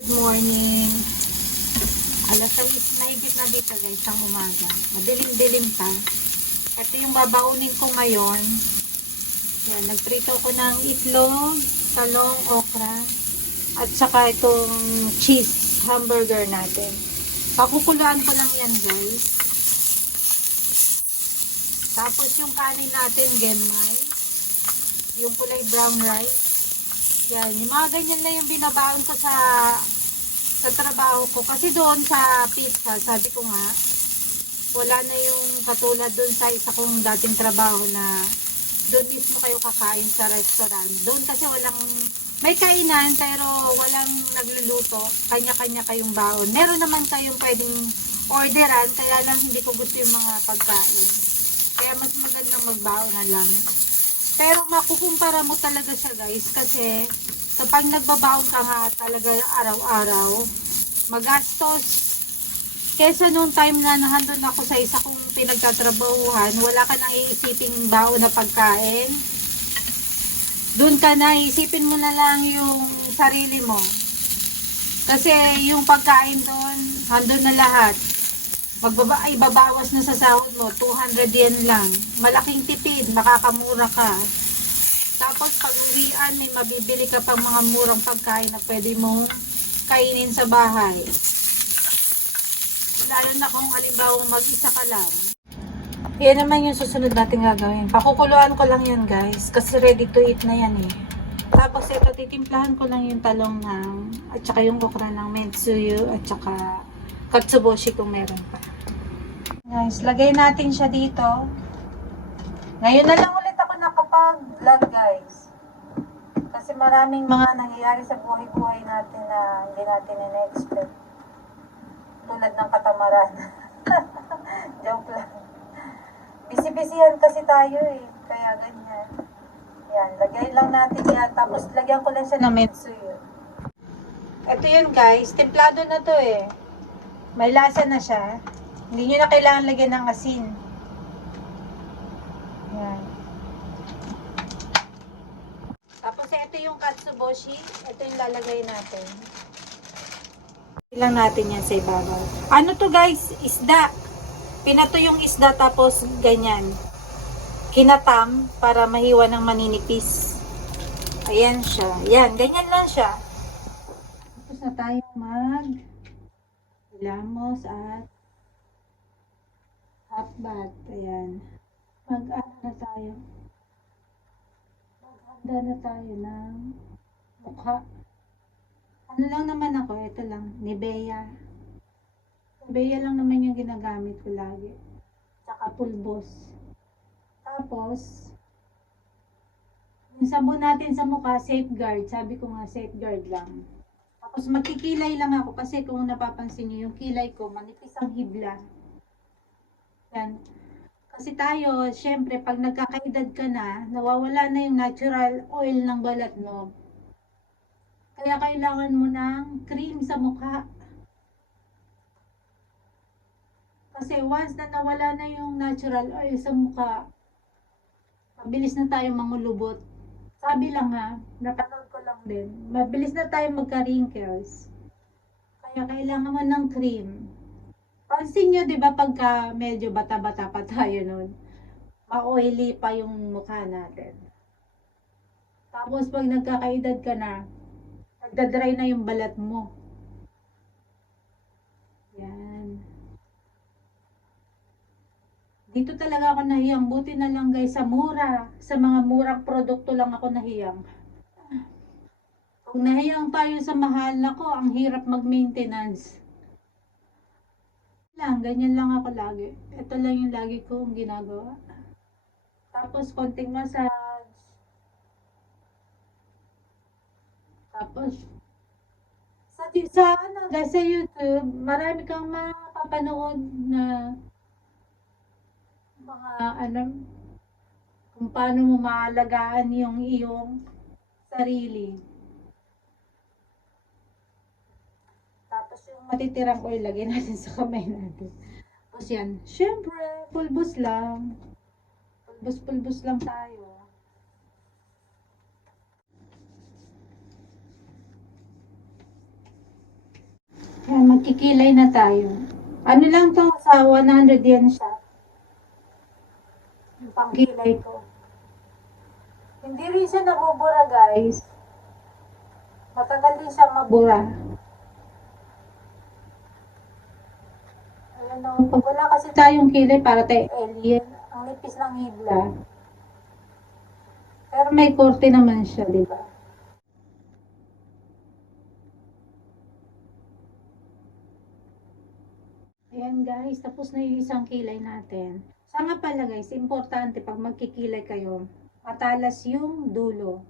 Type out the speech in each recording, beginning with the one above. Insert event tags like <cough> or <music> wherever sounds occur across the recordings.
Good morning. Alas 6 na higit na dito guys, ang umaga. Madilim-dilim pa. Ito yung babaunin ko ngayon. Yan, nagprito ko ng itlog, talong, okra, at saka itong cheese hamburger natin. Pakukuluan ko lang yan guys. Tapos yung kanin natin, genmay. Yung kulay brown rice. Yan, yung mga ganyan na yung binabaon ko sa sa trabaho ko. Kasi doon sa pizza, sabi ko nga, wala na yung katulad doon sa isa kong dating trabaho na doon mismo kayo kakain sa restaurant. Doon kasi walang, may kainan pero walang nagluluto. Kanya-kanya kayong baon. Meron naman kayong pwedeng orderan, kaya lang hindi ko gusto yung mga pagkain. Kaya mas magandang magbaon na lang. Pero makukumpara mo talaga siya guys kasi kapag nagbabaon ka nga talaga araw-araw, magastos. Kesa noong time na nahandun ako sa isa kong pinagtatrabahuhan, wala ka nang iisiping baon na pagkain. Doon ka na, isipin mo na lang yung sarili mo. Kasi yung pagkain doon, handun na lahat. Magbaba, ibabawas na sa sahod mo, 200 yen lang. Malaking tipid, makakamura ka. Tapos pag uwian, may mabibili ka pang mga murang pagkain na pwede mong kainin sa bahay. Lalo na kung halimbawa mag-isa ka lang. Yan naman yung susunod natin gagawin. Pakukuluan ko lang yan guys. Kasi ready to eat na yan eh. Tapos ito, titimplahan ko lang yung talong ng, at saka yung okra ng metsuyu, at saka katsuboshi kung meron pa. Guys, lagay natin siya dito. Ngayon na lang ulit ako nakapag-vlog guys. Kasi maraming mga nangyayari sa buhay-buhay natin na hindi natin na-expect. Tulad ng katamaran. <laughs> Joke lang. Busy-busyhan kasi tayo eh. Kaya ganyan. Yan, lagay lang natin yan. Tapos lagyan ko lang siya ng metsuyu. Ito yun guys. Templado na to eh. May lasa na siya. Hindi nyo na kailangan lagyan ng asin. Yan. Tapos ito yung katsuboshi. Ito yung lalagay natin. Ilang natin yan sa ibabaw. Ano to guys? Isda. Pinato yung isda tapos ganyan. Kinatam para mahiwa ng maninipis. Ayan siya. Yan, ganyan lang siya. Tapos na tayo mag lamos at half bath. Ayan. Mag-ano na tayo. Maghanda na tayo ng mukha. Ano lang naman ako, ito lang, Nivea. Nivea lang naman yung ginagamit ko lagi. Tsaka pulbos. Tapos, yung sabon natin sa mukha, safeguard. Sabi ko nga, safeguard lang. Tapos magkikilay lang ako kasi kung napapansin niyo yung kilay ko, manipis ang hibla. Yan. Kasi tayo, syempre, pag nagkakaedad ka na, nawawala na yung natural oil ng balat mo. Kaya kailangan mo ng cream sa mukha. Kasi once na nawala na yung natural oil sa mukha, mabilis na tayo mangulubot. Sabi lang ha, napanood ko lang din, mabilis na tayo magka-wrinkles. Kaya kailangan mo ng cream. Pansin nyo, di ba, pagka medyo bata-bata pa tayo nun, ma-oily pa yung mukha natin. Tapos pag nagkakaedad ka na, nagdadry na yung balat mo. Yan. Dito talaga ako nahiyang. Buti na lang guys sa mura. Sa mga murang produkto lang ako nahiyang. Kung nahiyang tayo sa mahal, nako, ang hirap mag-maintenance. Lang, ganyan lang ako lagi. Ito lang yung lagi kong ginagawa. Tapos, konting massage. Tapos, sa, sa ano, guys, sa YouTube, marami kang mapapanood na mga ano, kung paano mo maalagaan yung iyong sarili. Tapos yung matitirang oil, lagay natin sa kamay natin. Tapos yan, syempre, pulbos lang. Pulbos-pulbos lang tayo. magkikilay na tayo. Ano lang to, sa 100 yen siya. Yung pangkilay ko. Hindi rin siya nabubura guys. Matagal din siya mabura. Ayan o, pag wala kasi tayong kilay para tayo alien, ang nipis ng hibla. Pero may korte naman siya, di ba? Ayan guys, tapos na yung isang kilay natin. Sa pala guys, importante pag magkikilay kayo, matalas yung dulo.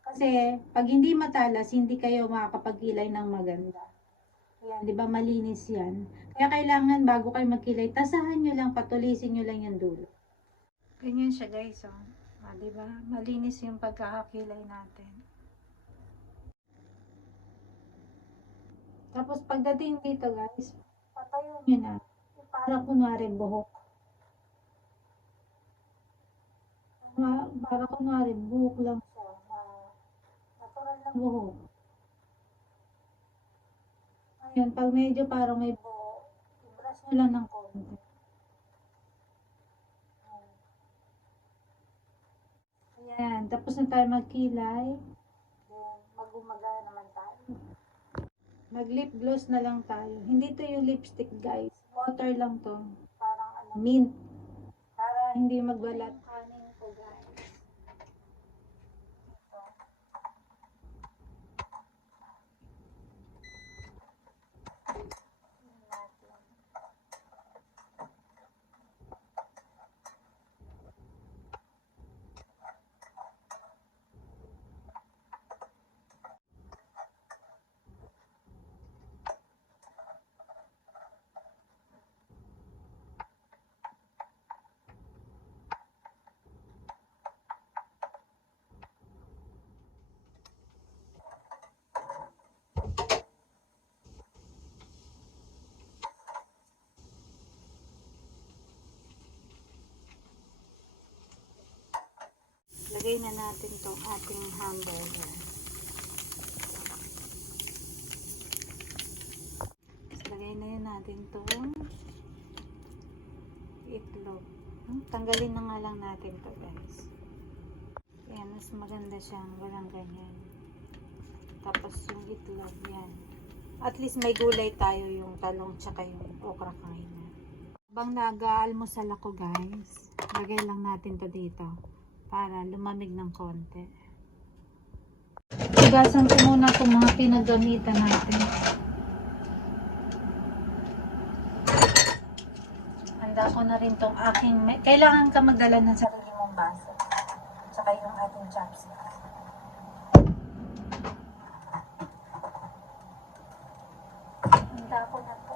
Kasi pag hindi matalas, hindi kayo makakapagkilay ng maganda. Ayan, di ba malinis yan. Kaya kailangan bago kayo magkilay, tasahan nyo lang, patulisin nyo lang yung dulo. Ganyan siya guys, oh. Ah, di ba? Malinis yung pagkakakilay natin. Tapos pagdating dito guys, patayo nyo na. Para kunwari buhok. Para kunwari buhok lang siya. Natural lang buhok. Ayun, pag medyo parang may buhok, nyo lang ng konti. Ayan, tapos na tayo magkilay. Then, magumaga naman tayo. Mag lip gloss na lang tayo. Hindi to yung lipstick guys. Water lang to. Parang ano, mint. Para hindi magbalat kanin ko guys. Ito. Tingnan natin. Lagay na natin tong ating hamburger. Lagay na yun natin tong itlog. Hmm, Tanggalin na nga lang natin to guys. Ayan, mas maganda siyang walang ganyan. Tapos yung itlog, yan. At least may gulay tayo yung talong tsaka yung okra kanina. Habang nag-aalmusal ako guys, lagay lang natin to dito para lumamig ng konti. Hugasan ko muna itong mga pinagamitan natin. Handa ko na rin tong aking... Kailangan ka magdala ng sarili mong baso. Tsaka yung ating chopsticks. Handa ko na to.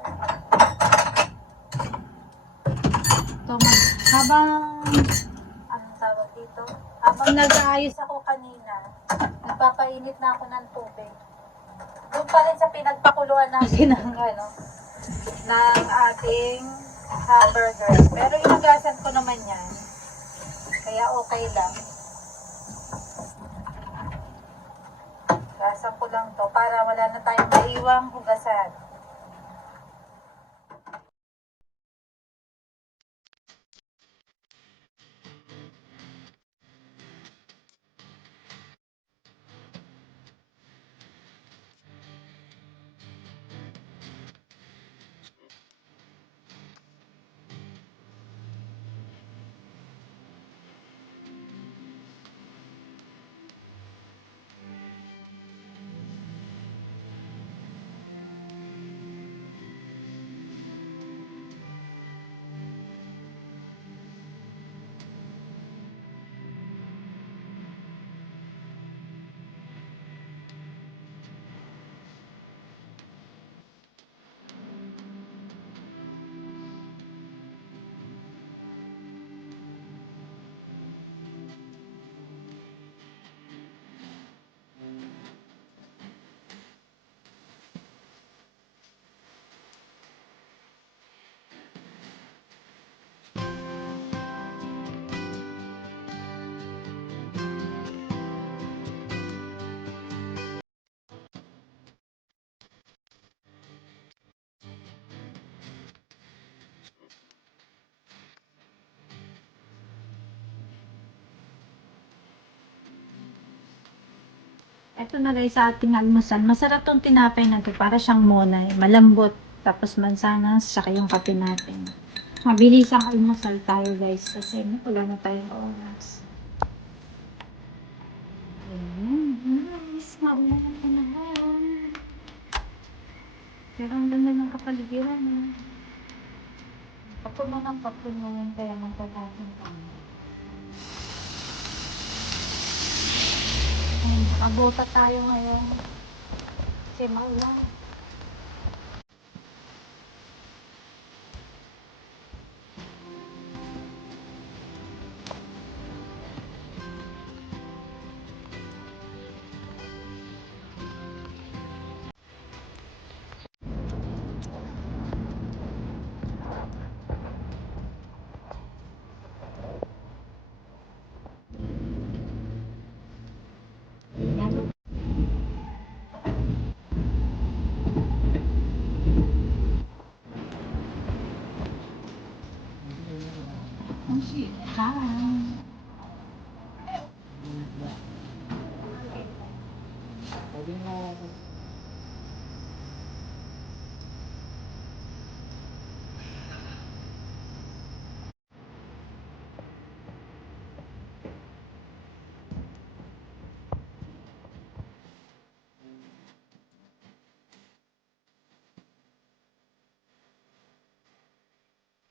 Ito, mag- habang tawag dito? Habang nag-aayos ako kanina, nagpapainit na ako ng tubig. Doon pa rin sa pinagpakuluan natin ng <laughs> ano, ng ating hamburger. Pero inugasan ko naman yan. Kaya okay lang. Gasan ko lang to para wala na tayong maiwang hugasan. Ito na guys sa ating almusal. Masarap tong tinapay na to. Para siyang monay. Malambot. Tapos mansanas. Saka yung kape natin. Mabilis ang almusal tayo guys. Kasi wala na tayong oras. Ayan. Guys, mauna na na Pero ang ganda ng kapaligiran. ah. Papuno ng papuno yung kaya ng pagkasin nakabota tayo ngayon. Kasi maulan. Đi!